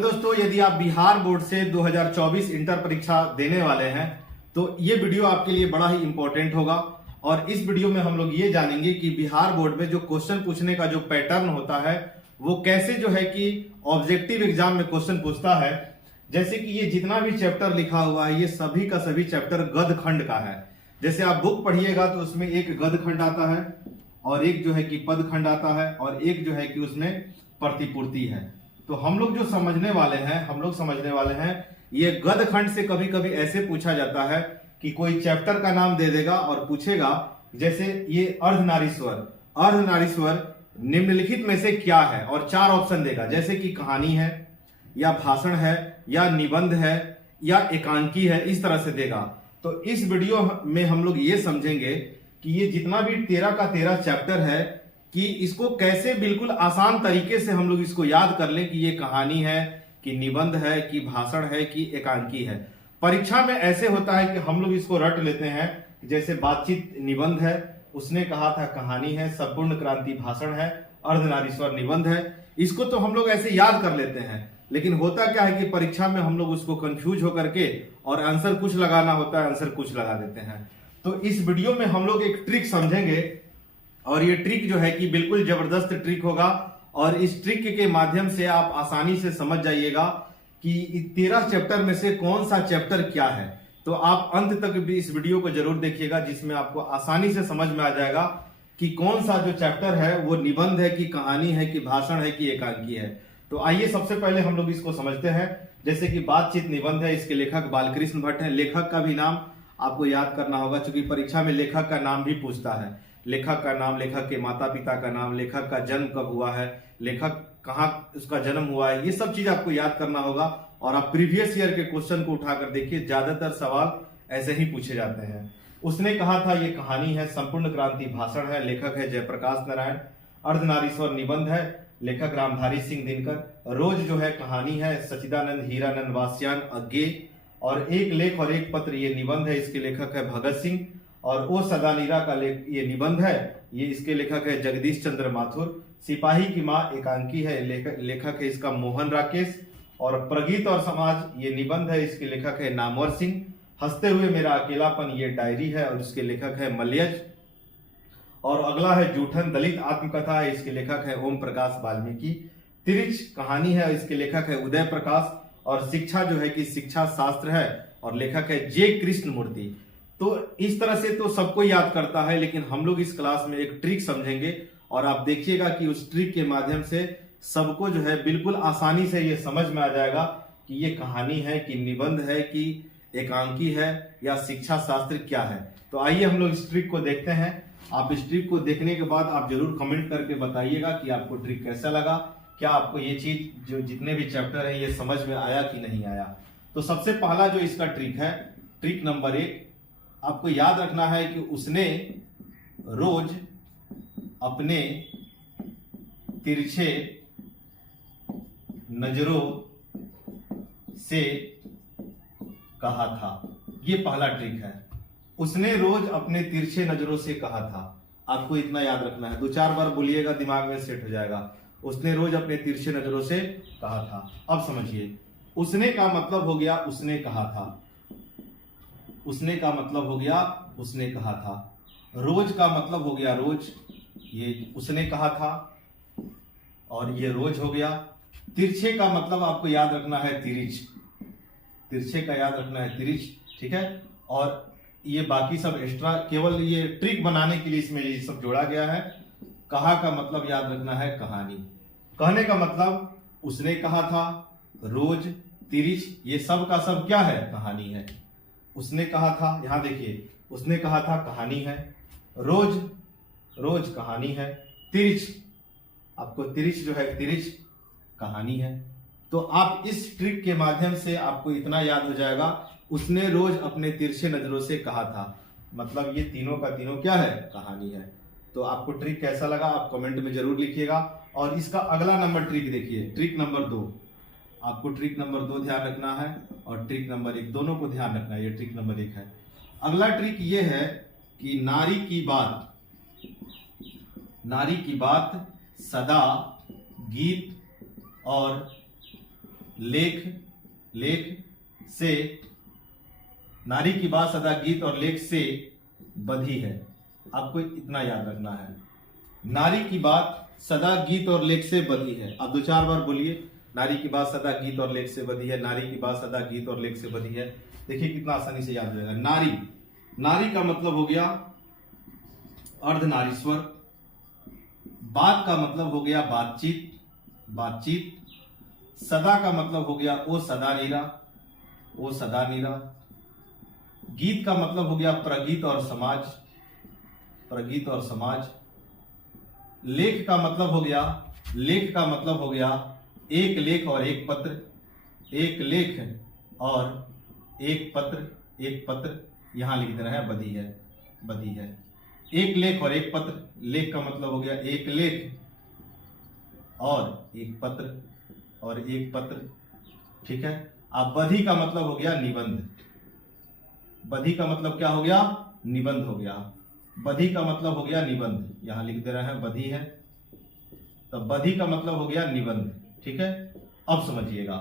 दोस्तों, यदि आप बिहार बोर्ड से 2024 इंटर परीक्षा देने वाले हैं तो ये वीडियो आपके लिए बड़ा ही इंपॉर्टेंट होगा। और इस वीडियो में हम लोग ये जानेंगे कि बिहार बोर्ड में जो क्वेश्चन पूछने का जो पैटर्न होता है वो कैसे जो है कि ऑब्जेक्टिव एग्जाम में क्वेश्चन पूछता है। जैसे कि ये जितना भी चैप्टर लिखा हुआ है ये सभी का सभी चैप्टर गद खंड का है। जैसे आप बुक पढ़िएगा तो उसमें एक गद खंड आता है और एक जो है कि पद खंड आता है और एक जो है कि उसमें प्रतिपूर्ति है। तो हम लोग जो समझने वाले हैं ये गद खंड से कभी कभी ऐसे पूछा जाता है कि कोई चैप्टर का नाम दे देगा और पूछेगा, जैसे ये अर्धनारीश्वर निम्नलिखित में से क्या है, और 4 ऑप्शन देगा, जैसे कि कहानी है या भाषण है या निबंध है या एकांकी है, इस तरह से देगा। तो इस वीडियो में हम लोग ये समझेंगे कि ये जितना भी 13 का 13 चैप्टर है कि इसको कैसे बिल्कुल आसान तरीके से हम लोग इसको याद कर लें कि ये कहानी है कि निबंध है कि भाषण है कि एकांकी है। परीक्षा में ऐसे होता है कि हम लोग इसको रट लेते हैं, जैसे बातचीत निबंध है, उसने कहा था कहानी है, संपूर्ण क्रांति भाषण है, अर्धनारीश्वर निबंध है। इसको तो हम लोग ऐसे याद कर लेते हैं, लेकिन होता क्या है कि परीक्षा में हम लोग उसको कंफ्यूज होकर के और आंसर कुछ लगाना होता है, आंसर कुछ लगा देते हैं। तो इस वीडियो में हम लोग एक ट्रिक समझेंगे और ये ट्रिक जो है कि बिल्कुल जबरदस्त ट्रिक होगा और इस ट्रिक के माध्यम से आप आसानी से समझ जाइएगा कि 13 चैप्टर में से कौन सा चैप्टर क्या है। तो आप अंत तक भी इस वीडियो को जरूर देखिएगा, जिसमें आपको आसानी से समझ में आ जाएगा कि कौन सा जो चैप्टर है वो निबंध है कि कहानी है कि भाषण है कि एकांकी है। तो आइए सबसे पहले हम लोग इसको समझते हैं। जैसे कि बातचीत निबंध है, इसके लेखक बालकृष्ण भट्ट है। लेखक का भी नाम आपको याद करना होगा, क्योंकि परीक्षा में लेखक का नाम भी पूछता है। लेखक का नाम, लेखक के माता पिता का नाम, लेखक का जन्म कब हुआ है, लेखक कहाँ उसका जन्म हुआ है, ये सब चीज आपको याद करना होगा। और आप प्रीवियस ईयर के क्वेश्चन को उठाकर देखिए, ज्यादातर सवाल ऐसे ही पूछे जाते हैं। उसने कहा था ये कहानी है, संपूर्ण क्रांति भाषण है, लेखक है जयप्रकाश नारायण। अर्धनारीश्वर निबंध है, लेखक रामधारी सिंह दिनकर। रोज जो है कहानी है, सचिदानंद हीरानंद वास्यान अज्ञे। और एक लेख और एक पत्र ये निबंध है, इसके लेखक है भगत सिंह। और ओ सदानीरा का ये निबंध है, ये इसके लेखक है जगदीश चंद्र माथुर। सिपाही की माँ एकांकी है, लेखक है इसका मोहन राकेश। और प्रगीत और समाज ये निबंध है, इसके लेखक है नामवर सिंह। हंसते हुए मेरा अकेलापन ये डायरी है और इसके लेखक है मलयज। और अगला है जूठन दलित आत्मकथा है, इसके लेखक है ओम प्रकाश वाल्मीकि। तिरिच कहानी है, इसके लेखक है उदय प्रकाश। और शिक्षा जो है कि शिक्षा शास्त्र है और लेखक है जे कृष्ण मूर्ति। तो इस तरह से तो सबको याद करता है, लेकिन हम लोग इस क्लास में एक ट्रिक समझेंगे और आप देखिएगा कि उस ट्रिक के माध्यम से सबको जो है बिल्कुल आसानी से ये समझ में आ जाएगा कि ये कहानी है कि निबंध है कि एकांकी है या शिक्षा शास्त्र क्या है। तो आइए हम लोग इस ट्रिक को देखते हैं। आप इस ट्रिक को देखने के बाद आप जरूर कमेंट करके बताइएगा कि आपको ट्रिक कैसा लगा, क्या आपको ये चीज जो जितने भी चैप्टर है ये समझ में आया कि नहीं आया। तो सबसे पहला जो इसका ट्रिक है, ट्रिक नंबर 1, आपको याद रखना है कि उसने रोज अपने तिरछे नजरों से कहा था। ये पहला ट्रिक है, उसने रोज अपने तिरछे नजरों से कहा था। आपको इतना याद रखना है, 2-4 बार बोलिएगा, दिमाग में सेट हो जाएगा। उसने रोज अपने तिरछे नजरों से कहा था। अब समझिए, उसने का मतलब हो गया उसने कहा था, उसने का मतलब हो गया उसने कहा था। रोज का मतलब हो गया रोज, ये उसने कहा था और ये रोज हो गया। तिरछे का मतलब आपको याद रखना है तिरिच, तिरछे का याद रखना है तिरिच, ठीक है। और ये बाकी सब एक्स्ट्रा केवल ये ट्रिक बनाने के लिए इसमें ये सब जोड़ा गया है। कहा का मतलब याद रखना है कहानी, कहने का मतलब उसने कहा था, रोज, तिरिच, ये सब का सब क्या है, कहानी है। उसने कहा था, यहां देखिए, उसने कहा था कहानी है, रोज, रोज कहानी है, तिरिच, आपको तिरिच जो है तिरिच कहानी है। तो आप इस ट्रिक के माध्यम से आपको इतना याद हो जाएगा, उसने रोज अपने तिरछे नजरों से कहा था, मतलब ये तीनों का तीनों क्या है, कहानी है। तो आपको ट्रिक कैसा लगा आप कमेंट में जरूर लिखिएगा। और इसका अगला नंबर ट्रिक देखिए, ट्रिक नंबर 2। आपको ट्रिक नंबर 2 ध्यान रखना है और ट्रिक नंबर 1 दोनों को ध्यान रखना है। ये ट्रिक नंबर 1 है। अगला ट्रिक ये है कि नारी की बात सदा गीत और लेख, लेख से, नारी की बात सदा गीत और लेख से बधी है। आपको इतना याद रखना है, नारी की बात सदा गीत और लेख से बधी है। आप 2-4 बार बोलिए, नारी की बात सदा गीत और लेख से बधी है, नारी की बात सदा गीत और लेख से बधी है। देखिए कितना आसानी से याद रहेगा। नारी, नारी का मतलब हो गया अर्धनारीश्वर, बात का मतलब हो गया बातचीत, बातचीत, सदा का मतलब हो गया ओ सदा नीरा, ओ सदा नीरा, गीत का मतलब हो गया प्रगीत और समाज, प्रगीत और समाज, लेख का मतलब हो गया, लेख का मतलब हो गया एक लेख और एक पत्र, एक लेख और एक पत्र, एक पत्र, यहां लिख देना है बधी है, बधी है। एक लेख और एक पत्र, लेख का मतलब हो गया एक लेख और एक पत्र, और एक पत्र, ठीक है। अब बधी का मतलब हो गया निबंध, बधी का मतलब क्या हो गया, निबंध हो गया, बधी का मतलब हो गया निबंध, यहां लिख दे रहे हैं बधी है, तो बधी का मतलब हो गया निबंध, ठीक है। अब समझिएगा,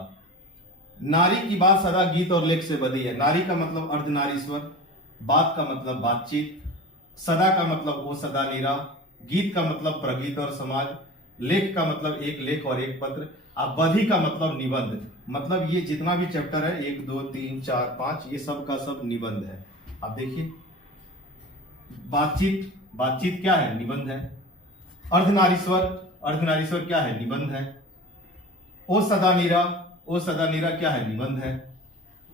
नारी की बात सदा गीत और लेख से बधी है, नारी का मतलब अर्धनारीश्वर, बात का मतलब बातचीत, सदा का मतलब वो सदा नीरा, गीत का मतलब प्रगीत और समाज, लेख का मतलब एक लेख और एक पत्र, अब बधी का मतलब निबंध, मतलब ये जितना भी चैप्टर है 1 2 3 4 5 ये सब का सब निबंध है। अब देखिए, बातचीत, बातचीत क्या है, निबंध है। अर्धनारीश्वर, अर्धनारीश्वर क्या है, निबंध है। ओ सदा नीरा, ओ सदा नीरा क्या है, निबंध है।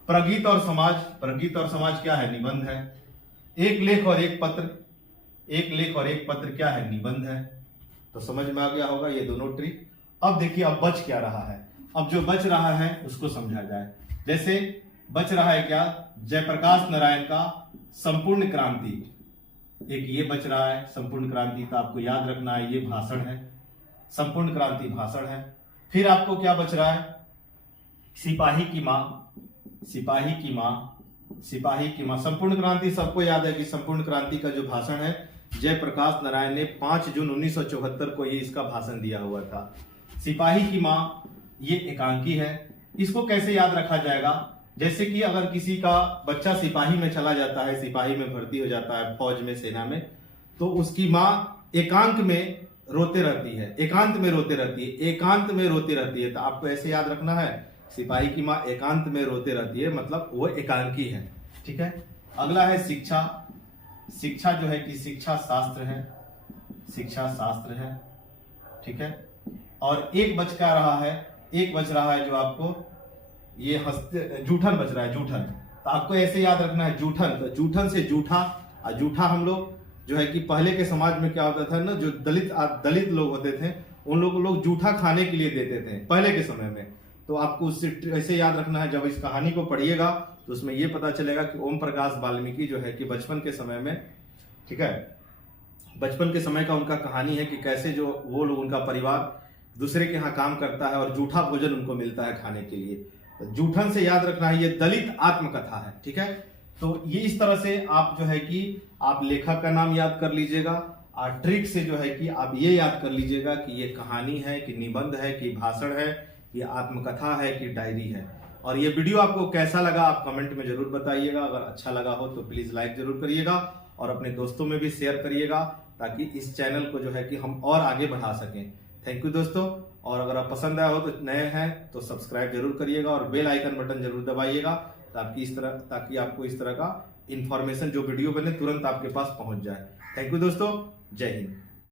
प्रगीत और समाज, प्रगीत और समाज क्या है, निबंध है। एक लेख और एक पत्र, एक लेख और एक पत्र क्या है, निबंध है। तो समझ में आ गया होगा ये दोनों ट्रिक। अब देखिए अब बच क्या रहा है, अब जो बच रहा है उसको समझा जाए। जैसे बच रहा है क्या, जयप्रकाश नारायण का संपूर्ण क्रांति, एक ये बच रहा है संपूर्ण क्रांति, तो आपको याद रखना है ये भाषण है, संपूर्ण क्रांति भाषण है। फिर आपको क्या बच रहा है, सिपाही की मां, सिपाही की मां, सिपाही की मां। संपूर्ण क्रांति सबको याद है कि संपूर्ण क्रांति का जो भाषण है जयप्रकाश नारायण ने 5 जून 1974 को ये इसका भाषण दिया हुआ था। सिपाही की मां ये एकांकी है, इसको कैसे याद रखा जाएगा, जैसे कि अगर किसी का बच्चा सिपाही में चला जाता है, सिपाही में भर्ती हो जाता है फौज में, सेना में, तो उसकी मां एकांत में रोते रहती है, एकांत में रोते रहती है, एकांत में रोती रहती है। तो आपको ऐसे याद रखना है, सिपाही की मां एकांत में रोते रहती है, मतलब वो एकांकी है, ठीक है। अगला है शिक्षा, शिक्षा जो है कि शिक्षा शास्त्र है, शिक्षा शास्त्र है, ठीक है। और एक बच क्या रहा है, एक बच रहा है जो आपको ये जूठन बच रहा है, जूठन। तो आपको ऐसे याद रखना है जूठन, तो जूठन से जूठा, और जूठा हम लोग जो है कि पहले के समाज में क्या होता था ना, जो दलित लोग होते थे उन लोग जूठा खाने के लिए देते थे पहले के समय में। तो आपको उससे ऐसे याद रखना है, जब इस कहानी को पढ़िएगा तो उसमें यह पता चलेगा कि ओम प्रकाश वाल्मीकि जो है कि बचपन के समय में, ठीक है, बचपन के समय का उनका कहानी है कि कैसे जो वो लोग, उनका परिवार दूसरे के यहाँ काम करता है और जूठा भोजन उनको मिलता है खाने के लिए। तो जूठन से याद रखना है, ये दलित आत्मकथा है, ठीक है। तो ये इस तरह से आप जो है कि आप लेखक का नाम याद कर लीजिएगा, और ट्रिक से जो है कि आप ये याद कर लीजिएगा कि ये कहानी है कि निबंध है कि भाषण है, ये आत्मकथा है कि डायरी है। और ये वीडियो आपको कैसा लगा आप कमेंट में जरूर बताइएगा, अगर अच्छा लगा हो तो प्लीज लाइक जरूर करिएगा और अपने दोस्तों में भी शेयर करिएगा, ताकि इस चैनल को जो है कि हम और आगे बढ़ा सकें। थैंक यू दोस्तों, और अगर आप पसंद आया हो तो नए हैं तो सब्सक्राइब जरूर करिएगा और बेल आइकन बटन जरूर दबाइएगा, ताकि आपको इस तरह का इंफॉर्मेशन जो वीडियो बने तुरंत आपके पास पहुंच जाए। थैंक यू दोस्तों, जय हिंद।